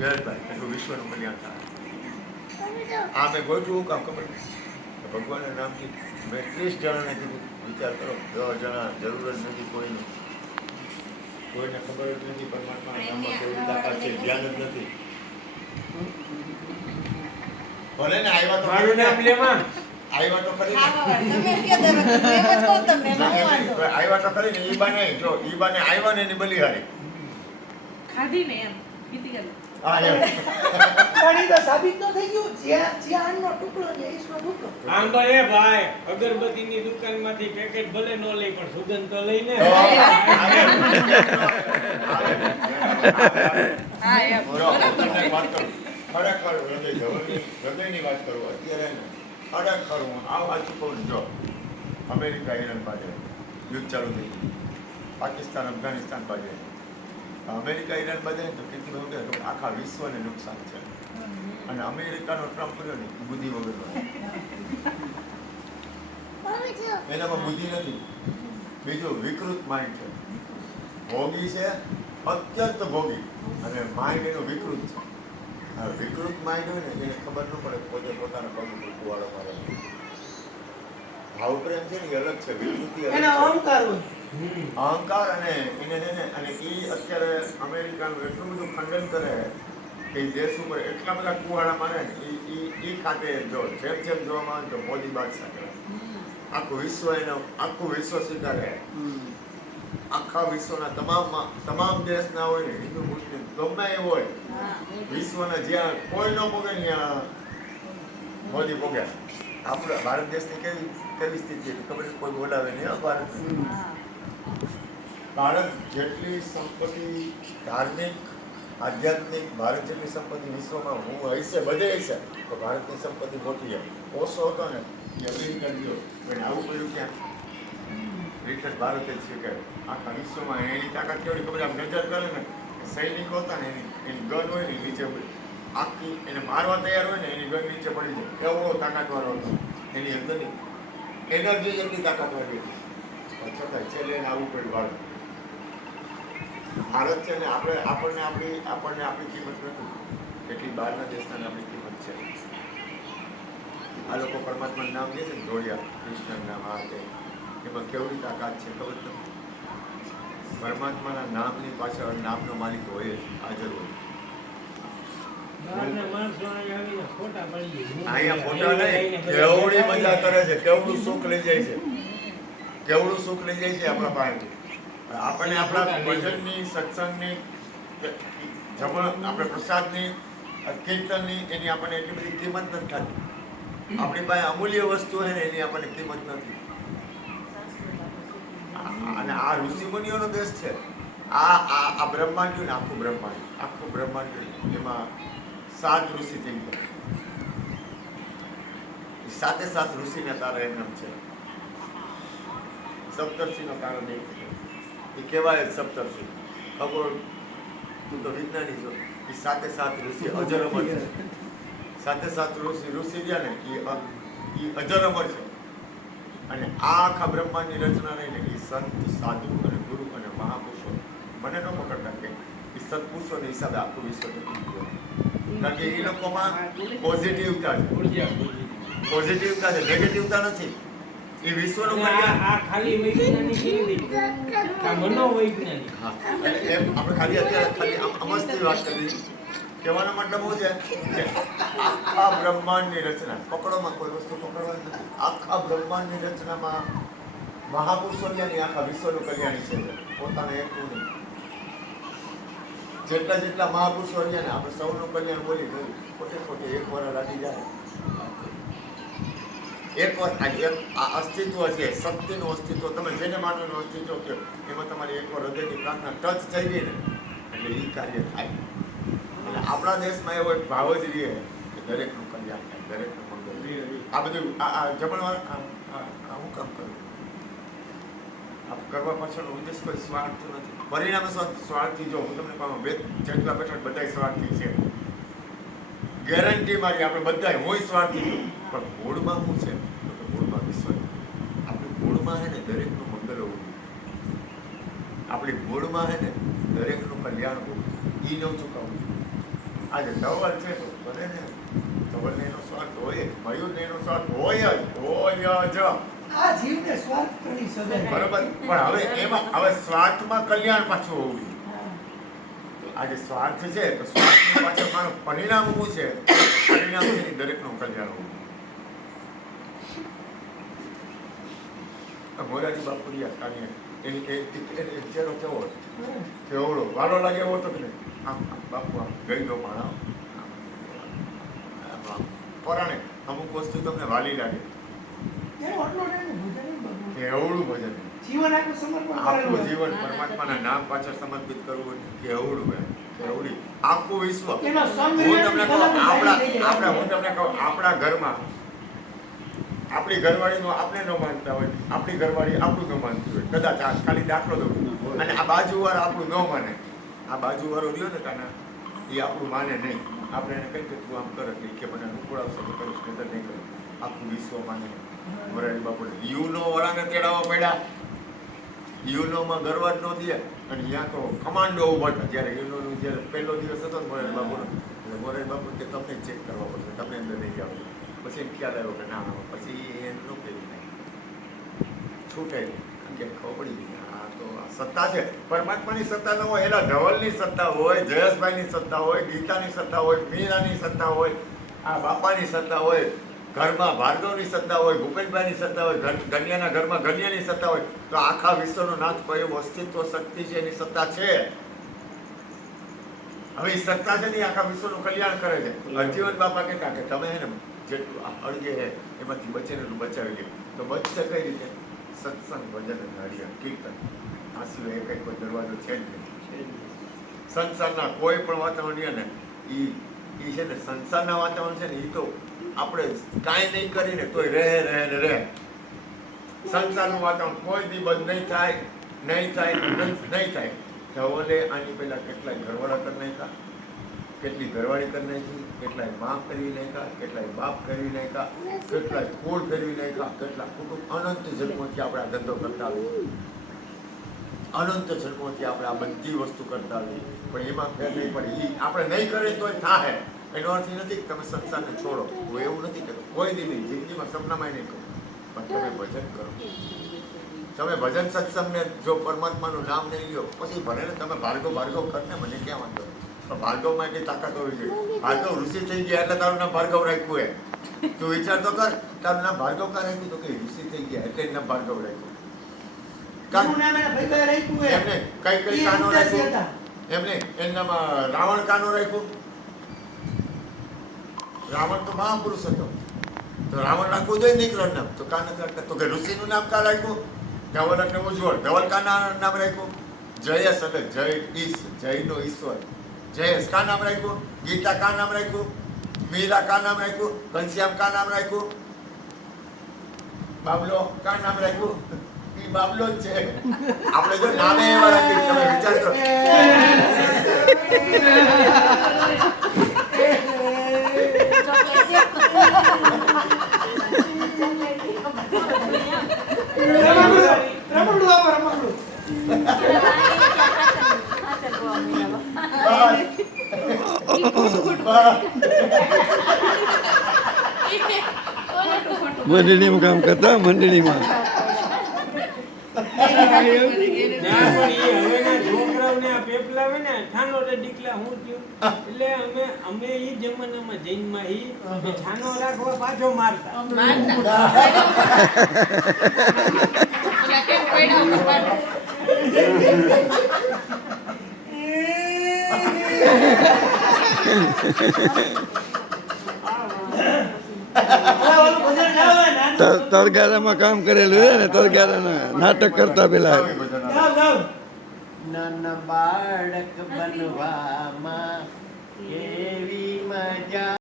જયેશભાઈ એટલું વિશ્વનું કલ્યાણ થાય. આ મેં ગોઠવું કામ ખબર ભગવાનના નામથી મેં 30 જણાને કીધું વિચાર કરો, 10 જણા જરૂર જ નથી કોઈની, કોઈને ખબર જ નથી પરમાત્માના નામમાં કેવી તાકાત છે, ધ્યાન જ નથી. ભલે ને આવ્યા તો મારું નામ લેમાં આવ્યા તો ખરી ને, તમે કે દેવા એમ જ કહો તમને એમાં હું વાંધો. આવ્યા તો ખરી ને. ઈ બાને જો ઈ બાને આવ્યા ને એની બલિહારી. ખાધી ને એમ ગીતી ગઈ. હા એમ. પણ એ તો સાબિત ન થઈ ગયું. જ્યાં અન્નનો ટુકડો છે ઈસનો ટુકડો. આમ તો એ ભાઈ અગરબત્તીની દુકાનમાંથી પેકેટ ભલે ન લઈ પણ સુગંધ તો લઈને હા એમ જો તમને વાત કરું, ખરેખર હૃદયની વાત કરું અત્યારે ને, ખરેખર હું આ વાત કહું જો અમેરિકા ઈરાન પાસે યુદ્ધ ચાલુ થઈ ગયું, પાકિસ્તાન અફઘાનિસ્તાન પાસે, અમેરિકા ઈરાન પાસે તો કેટલી વખત તો આખા વિશ્વને નુકસાન છે. અને અમેરિકાનો ટ્રમ્પ કર્યો ને એ બુદ્ધિ વગરનો, એનામાં બુદ્ધિ નથી. બીજું વિકૃત માઇન્ડ છે, ભોગી છે, અત્યંત ભોગી, અને માઇન્ડ એનો વિકૃત છે. હવે વિકૃત માઇન્ડ હોય ને એને ખબર ન પડે પોતે પોતાના પગ ઉપર કુવાડો મારે. ભાવ પ્રેમ છે ને એ અલગ છે, વિકૃતિ અલગ એનો છે. અહંકાર હોય. અહંકાર અને એને છે ને, અને એ અત્યારે અમેરિકાનું એટલું બધું ખંડન કરે કે ઈ દેશ ઉપર એટલા બધા કુવાડા મારે ને એ ખાતે જો જેમ જોવામાં આવે તો મોદી બાદશાહ કહેવાય. આખું વિશ્વ એનો આખું વિશ્વ સ્વીકારે. આખા વિશ્વના તમામ દેશના હોય ને, હિન્દુ મુસ્લિમ ગમે એ હોય, વિશ્વના જ્યાં કોઈ ન પોગે ત્યાં મોદી પોગે. આપણે ભારત દેશની કેવી સ્થિતિ હતી ખબર છે? કોઈ બોલાવે નહીં ભારત. ભારત જેટલી સંપત્તિ ધાર્મિક આધ્યાત્મિક, ભારત જેટલી સંપત્તિ વિશ્વમાં હું હશે બધે હશે તો ભારતની સંપત્તિ મોટી છે. ઓછો હતો ને એ અમેરિકન ગયો પણ આવું કર્યું ક્યાં? રિટર્ન ભારત જ સ્વીકારે. આખા વિશ્વમાં એની તાકાત કેવડી ખબર? આમ નજર કરે ને, સૈનિકો હતા ને એની ગન હોય ને નીચે આખી એને મારવા તૈયાર હોય ને એની ગન નીચે પડી જાય, એવો તાકાતવાળો હતો. એની અંદરની એનર્જી એટલી તાકાતવાળી હતી, છતાં છેલ્લે એને આવવું પડ્યું ભારત. ભારત છે ને આપણને આપણી કિંમત નથી એટલી બહારના દેશના આપણી કિંમત છે. આ લોકો પરમાત્માનું નામ લે છે ને, જોડ્યા કૃષ્ણ નામ, આ તે એમાં કેવડી તાકાત છે ખબર તમને? પરમાત્માના નામની પાછળ નામનો માલિક હોય જ, હાજર હોય. બહારના માણસો અહીંયા આવીને ફોટા પડી જાય. અહીંયા ફોટા નહીં, કેવડી મજા કરે છે, કેવડું સુખ લઈ જાય છે, કેવડું સુખ લઈ જાય છે આપણા પાસેથી. આપણને આપણા ભજનની, સત્સંગની, આપણે પ્રસાદની, કીર્તનની એની આપણને એટલી બધી કિંમત નથી થતી. આપણી પાસે અમૂલ્ય વસ્તુ હોય ને એની આપણને કિંમત નથી. અને આ ઋષિમુનિઓનો દેશ છે. આ બ્રહ્માંડ ને આખું બ્રહ્માંડ એમાં 7 ઋષિ થઈ ગયા. 7 ઋષિને તારા એમ નામ છે. સપ્તર્ષિનો તારો નહીં એ કહેવાય સપ્તર્ષિ. ખબર? તું તો વિજ્ઞાની છો. એ 7 ઋષિ અજર અમર છે. 7 ઋષિ રહ્યા ને એ અજર અમર છે. અને આ આખા બ્રહ્માંડની રચના નહીં ને એ સંત, સાધુ અને ગુરુ અને મહાપુરુષો મને ન પકડતા કે એ સત્પુરુષોના હિસાબે આખું વિશ્વ ટકી ગયું. કારણ કે એ લોકોમાં પોઝિટિવતા છે, નેગેટિવતા નથી. એ વિશ્વનું કલ્યાણ. આ ખાલી વૈજ્ઞાનિક કેવી આ મનોવૈજ્ઞાનિક. હા, એમ આપણે ખાલી અત્યારે અમસ્તી વાત કરી. કહેવાનો મતલબ શું છે કે આખા બ્રહ્માંડની રચના, પકડોમાં કોઈ વસ્તુ પકડવાની નથી. આખા બ્રહ્માંડની રચનામાં મહાપુરુષોની અને આખા વિશ્વનું કલ્યાણ છે. પોતાને એકલું નહીં. જેટલા મહાપુરુષો રહ્યા ને આપણે સૌનું કલ્યાણ બોલી ગયું. ખોટે એક વાર લાગી જાય. એક વાર આ અસ્તિત્વ છે, શક્તિનું અસ્તિત્વ, તમે જેને માનવાનું અસ્તિત્વ કહો એમાં તમારી એકવાર હૃદયની પ્રાર્થના ટચ થઈ ગઈ ને એટલે એ કાર્ય થાય. અને આપણા દેશમાં એવો એક ભાવ જ રહે કે દરેકનું કલ્યાણ થાય, દરેકનું મંગળ. આ બધું આ જમણવાર હું કામ કરું આ કરવા પાછળનો ઉદ્દેશ કોઈ સ્વાર્થ નથી. પરિણામે સ્વાર્થી જો હું તમને કહું જેટલા બેઠા બધા સ્વાર્થી છે, ગેરંટી મારી. આપણે બધા હું સ્વાર્થી છું પણ મૂળમાં શું છે? મૂળમાં વિશ્વ. આપણી મૂળમાં છે ને દરેકનું મંગળ હોવું. આપણી મૂળમાં છે ને દરેકનું કલ્યાણ હોવું. એ ન ચૂકવવું. આજે ધવલ છે તો ભલે ને ધવલને એનો સ્વાર્થ હોય જ, મયુરને એનો સ્વાર્થ હોય જ. આ જીવને સ્વાર્થ કરી સદાય. બરોબર, પણ હવે એમાં હવે સ્વાર્થમાં કલ્યાણ પાછું હોવું જોઈએ. આજે સ્વાર્થ છે તો સ્વાર્થની પાછળ મારું પરિણામ શું છે? પરિણામ છે એ દરેકનું કલ્યાણ હોવું જોઈએ. મોરારી બાપુરિયા કાને એની એ ચહેરો કેવો હતો? કેવડો વાલો લાગે એવો હતો કે નહીં? આમ બાપુ આમ ગઈ દો માણા પરાણે અમુક વસ્તુ તમને વાલી લાગે, એનો આટલો ટાઈમ ભજન નહીં ભગવાન. કેવડું ભજન, જીવન આખું સમર્પણ આખું કરેલું. જીવન પરમાત્માના નામ પાછળ સમર્પિત કરવું, કેવડું એમ, કેવડી આખું વિશ્વ. એનો સંગ હું તમને કહું, કલમ થઈ જાય. હું તમને કહું, આપણા ઘરમાં આપણી ઘરવાળીનો આપણે ન માનતા હોય, આપણી ઘરવાળી આપણું ન માનતી હોય, કદાચ આ ખાલી દાખલો દઉં, અને આ બાજુવાળો આપણું ન માને, આ બાજુવાળો રહ્યો ને કાના એ આપણું માને નહીં, આપણે એને કહીએ કે તું આમ કર એટલે કે મને નુકડાવશે તો કરીશ, નહીં તો નહીં કરું, આખું વિશ્વ માને. મોરારી બાપુને યુનો વાળાને તેડાવવા પડ્યા, યુનોમાં ગરવા જ ન દે, અને ત્યાં તો કમાન્ડો ઉભા હતા. જ્યારે યુનોનું જ્યારે પહેલો દિવસ હતો ને મોરારી બાપુનો, એટલે મોરારી બાપુ કે તમને ચેક કરવા પડશે, તમને અંદર નહીં જાવ. પછી એમ ખ્યાલ આવ્યો કે ના પછી એમ ન કહ્યું નહીં, છૂટે નહીં, કારણ કે ખબર પડી ગઈ આ તો આ સત્તા છે. પરમાત્માની સત્તા ન હોય, એના ધવલની સત્તા હોય, જયેશભાઈની સત્તા હોય, ગીતાની સત્તા હોય, મીરાની સત્તા હોય, આ બાપાની સત્તા હોય, ઘરમાં ભાર્ગવની સત્તા હોય, ભૂપેનભાઈની સત્તા હોય, ગણ્યાના ઘરમાં ગણ્યાની સત્તા હોય, તો આખા વિશ્વનો નાથ કોઈ અસ્તિત્વ શક્તિ છે એની સત્તા છે. હવે એ સત્તા છે ને આખા વિશ્વનું કલ્યાણ કરે છે. હરજીવન બાપા કહેતા કે તમે હે ને જેટલું અળગે એમાંથી બચેલું બચાવી લે, તો બચશે કઈ રીતે? સત્સંગ, ભજન, હરિયમ, કીર્તન, આ સિવાય કઈ કોઈ દરવાજો છે જ નહીં. સંસારના કોઈ પણ વાતાવરણ ને એ છે ને સંસારના વાતાવરણ છે ને એ તો આપણે કાંઈ નહીં કરીને તોય રહે. સંસારનું વાતાવરણ કોઈ દી બંધ નહીં થાય. ધવલે આની પહેલા કેટલાય ઘરવાળા કરી નાખ્યા, કેટલી ઘરવાળી કરી નાખી, કેટલાય મા કરી નાખ્યા, કેટલાય બાપ કરી નાખ્યા, કેટલાય કુળ કરી નાખ્યા, કેટલા કુટુંબ, અનંત જન્મોથી આપણે આ ધંધો કરતા આવીએ, અનંત જન્મોથી આપણે આ બધી વસ્તુ કરતા આવીએ, પણ એમાં ફેર નહીં પડે. એ આપણે નહીં કરીએ તોય થાય. એનો અર્થ એ નથી કે તમે સંસારને છોડો, હું એવું નથી કહેતો, કોઈ દી નહીં, જિંદગીમાં સપનામાં નહીં કહું, પણ તમે ભજન કરો. તમે ભજન સત્સંગને જો પરમાત્માનું નામ નહીં લ્યો, પછી ભલે ને તમે ભાર્ગવ કરીને મને ક્યાં વાંધો, પણ ભાર્ગવમાં એટલી તાકાત હોવી જોઈએ. ભાર્ગવ ઋષિ થઈ ગયા એટલે તારું નામ ભાર્ગવ રાખ્યું. તું વિચાર તો કર, તારું નામ ભાર્ગવ કા રાખ્યું? તો કે ઋષિ થઈ ગયા એટલે નામ ભાર્ગવ રાખ્યું. એમને કઈ કાનો રાખ્યું? એમને એનામાં રાવણ કાનો રાખ્યું? રાવણ તો મહાપુરુષ હતો, તો રાવણ રાખવું જોઈએ નીકળવાનું નામ, તો કા નથી રાખતા? તો કે ઋષિનું નામ કા રાખ્યું? ધવલ એટલે ઉજ્જવળ, ધવલ કા નામ રાખ્યું? જયેશ એટલે જય ઈશ, જયનો ઈશ્વર, જયેશ કા નામ રાખ્યું? ગીતા કા નામ રાખ્યું? મીરા કા નામ રાખ્યું? ઘનશ્યામ કા નામ રાખ્યું? બાબલો કા નામ રાખ્યું? એ બાબલો જ છે. આપણે જો નામે એવા રાખીએ, તમે વિચાર કરો. મંડળીમાં કામ કરતા, મંડળીમાં છોકરાઓને આ પેપલા આવે ને છાનો રે દીકલા હું થયું એટલે અમે ઈ જમાનામાં જૈનમાં છાનો રાખવા પાછો મારતા. તરગારામાં કામ કરેલું છે ને, તરગારાના નાટક કરતા પેલા નાના બાળક બનવામાં કેવી મજા.